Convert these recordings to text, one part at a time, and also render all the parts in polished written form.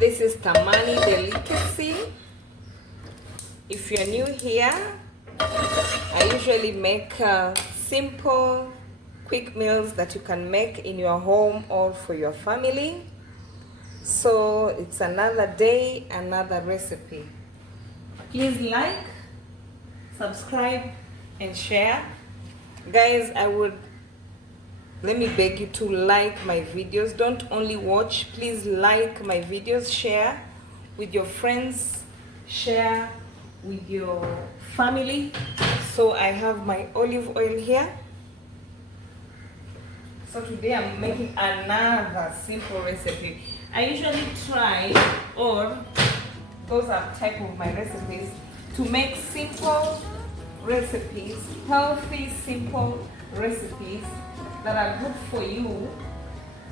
this is tamani delicacy. If you're new here, I usually make simple, quick meals that you can make in your home or for your family. So it's another day, another recipe. Please like, subscribe, and share. Guys, let me beg you to like my videos. Don't only watch, please like my videos, share with your friends, share with your family. So I have my olive oil here. So today I'm making another simple recipe. I usually try, or those are type of my recipes, to make simple recipes, healthy, simple recipes that are good for you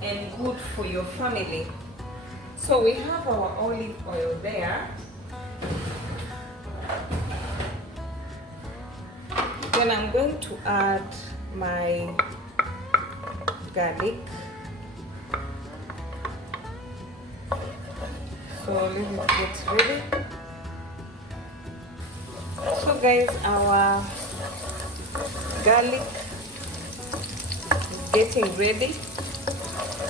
and good for your family. So we have our olive oil there. Then I'm going to add my garlic. So let me get ready. So guys, our garlic is getting ready.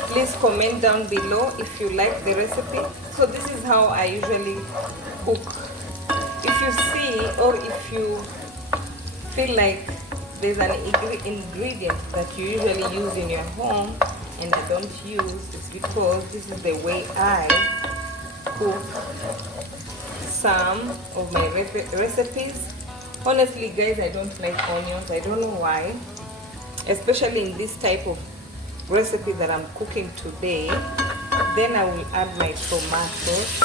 Please comment down below if you like the recipe. So this is how I usually cook. If you see, or if you feel like there's an ingredient that you usually use in your home and I don't use, it's because this is the way I cook some of my recipes. Honestly guys, I don't like onions. I don't know why, especially in this type of recipe that I'm cooking today. Then I will add my tomatoes.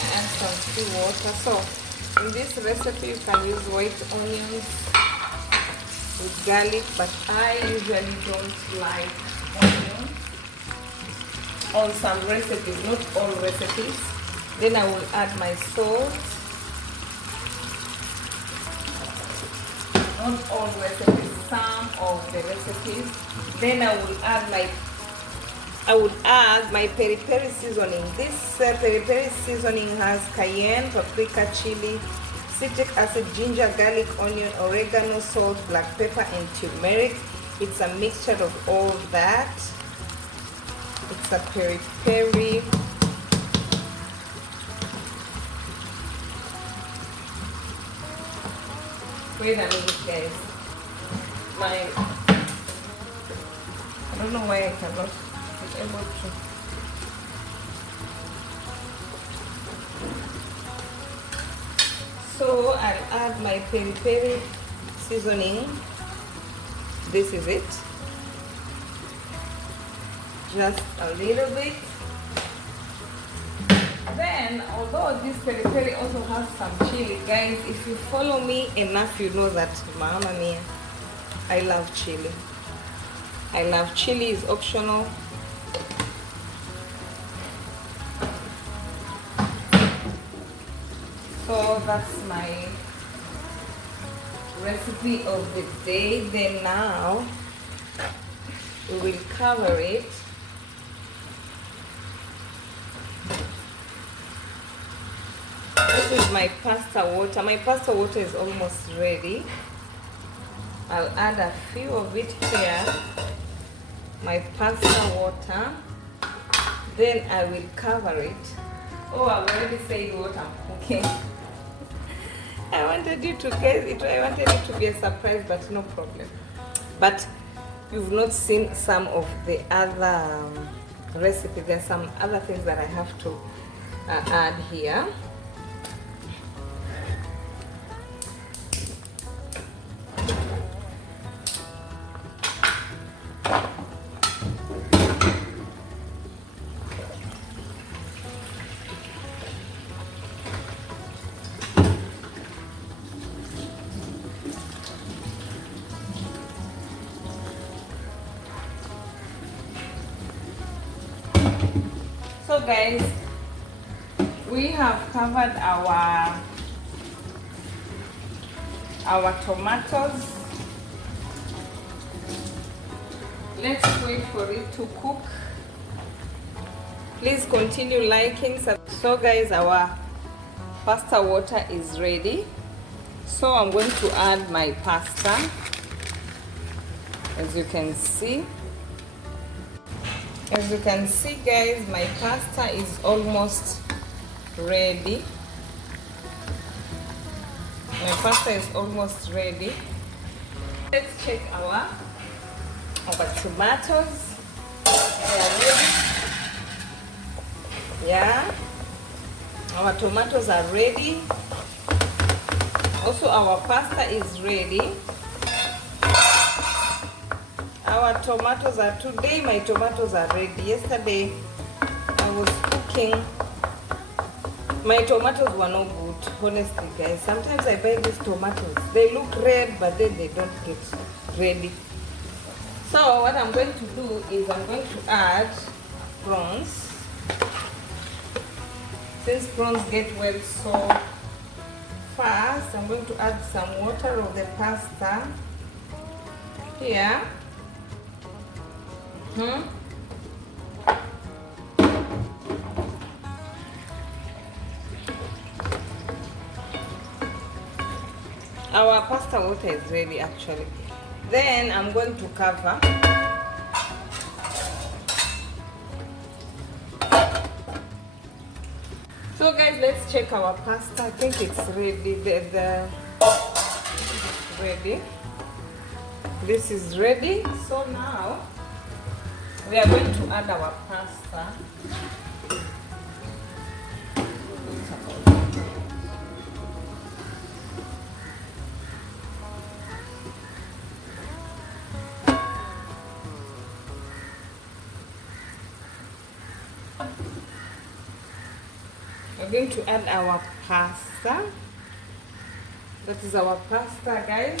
Add some sea water. So in this recipe you can use white onions with garlic, but I usually don't like onions on some recipes, not all recipes. Then I will add my salt. Not all recipes, some of the recipes. Then I would add my peri-peri seasoning. This peri-peri seasoning has cayenne, paprika, chili, citric acid, ginger, garlic, onion, oregano, salt, black pepper, and turmeric. It's a mixture of all that. It's a peri-peri. Wait a minute, guys. I don't know why I cannot be able to. So I'll add my peri-peri seasoning. This is it. Just a little bit. Then, although this peri-peri also has some chili, guys, if you follow me enough, you know that, mama mia, I love chili. I love chili, is optional. So that's my recipe of the day. Then now we will cover it. This is my pasta water. My pasta water is almost ready. I'll add a few of it here. My pasta water. Then I will cover it. Oh, I've already said what I'm cooking. I wanted you to guess it. I wanted it to be a surprise, but no problem. But you've not seen some of the other recipes. There's some other things that I have to add here. So guys, we have covered our tomatoes. Let's wait for it to cook. Please continue liking. So guys, our pasta water is ready. So I'm going to add my pasta. As you can see. As you can see guys, my pasta is almost ready. My pasta is almost ready. Let's check our tomatoes. They are ready. Yeah, our tomatoes are ready. Also our pasta is ready. Our tomatoes are, today my tomatoes are ready. Yesterday I was cooking. My tomatoes were no good, honestly guys. Sometimes I buy these tomatoes. They look red, but then they don't get ready. So what I'm going to do is I'm going to add prawns. Since prawns get well so fast, I'm going to add some water of the pasta here. Our pasta water is ready actually. Then I'm going to cover. So guys, let's check our pasta. I think it's ready. It's ready. This is ready. So now we are going to add our pasta. We're going to add our pasta. That is our pasta, guys.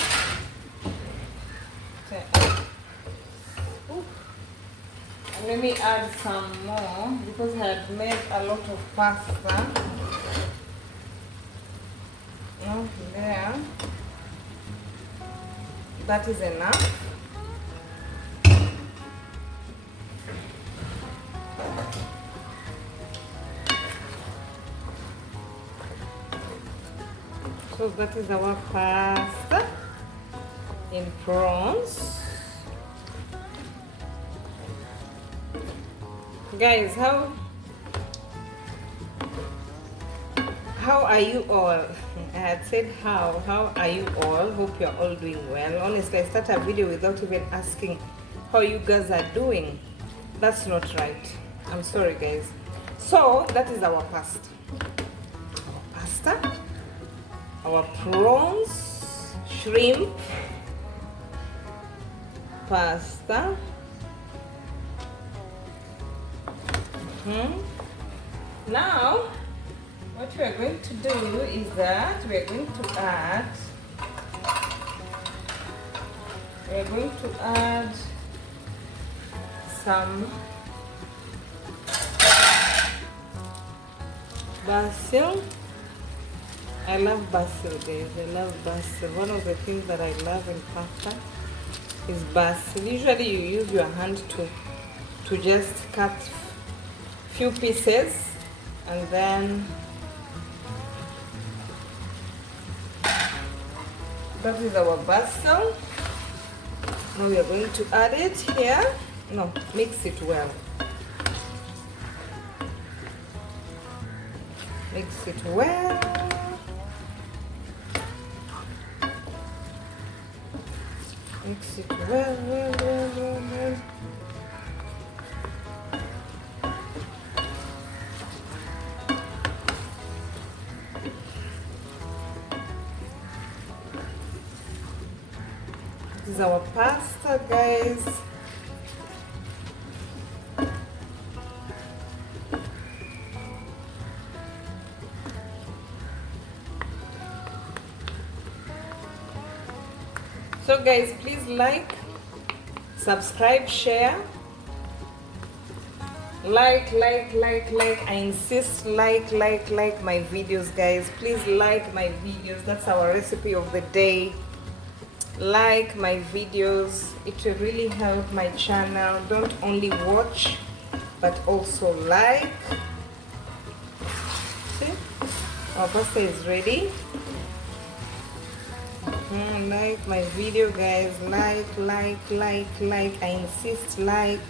And let me add some more because I had made a lot of pasta. Oh, there. That is enough. So that is our pasta in prawns. Guys, how are you all? I had said how are you all? Hope you're all doing well. Honestly, I start a video without even asking how you guys are doing. That's not right. I'm sorry guys. So that is our pasta. Our prawns, shrimp, pasta. Now, what we are going to do is that we are going to add some basil. I love basil, guys. I love basil. One of the things that I love in pasta is basil. Usually you use your hand to just cut few pieces, and then that is our basil. Now we are going to add it here. No, mix it well. Mix it well. Mix it well. This is our pasta, guys. So guys, please like, subscribe, share. Like, I insist, like my videos, guys. Please like my videos. That's our recipe of the day. Like my videos, it will really help my channel. Don't only watch, but also like. See, our pasta is ready. Like my video, guys. Like I insist, like.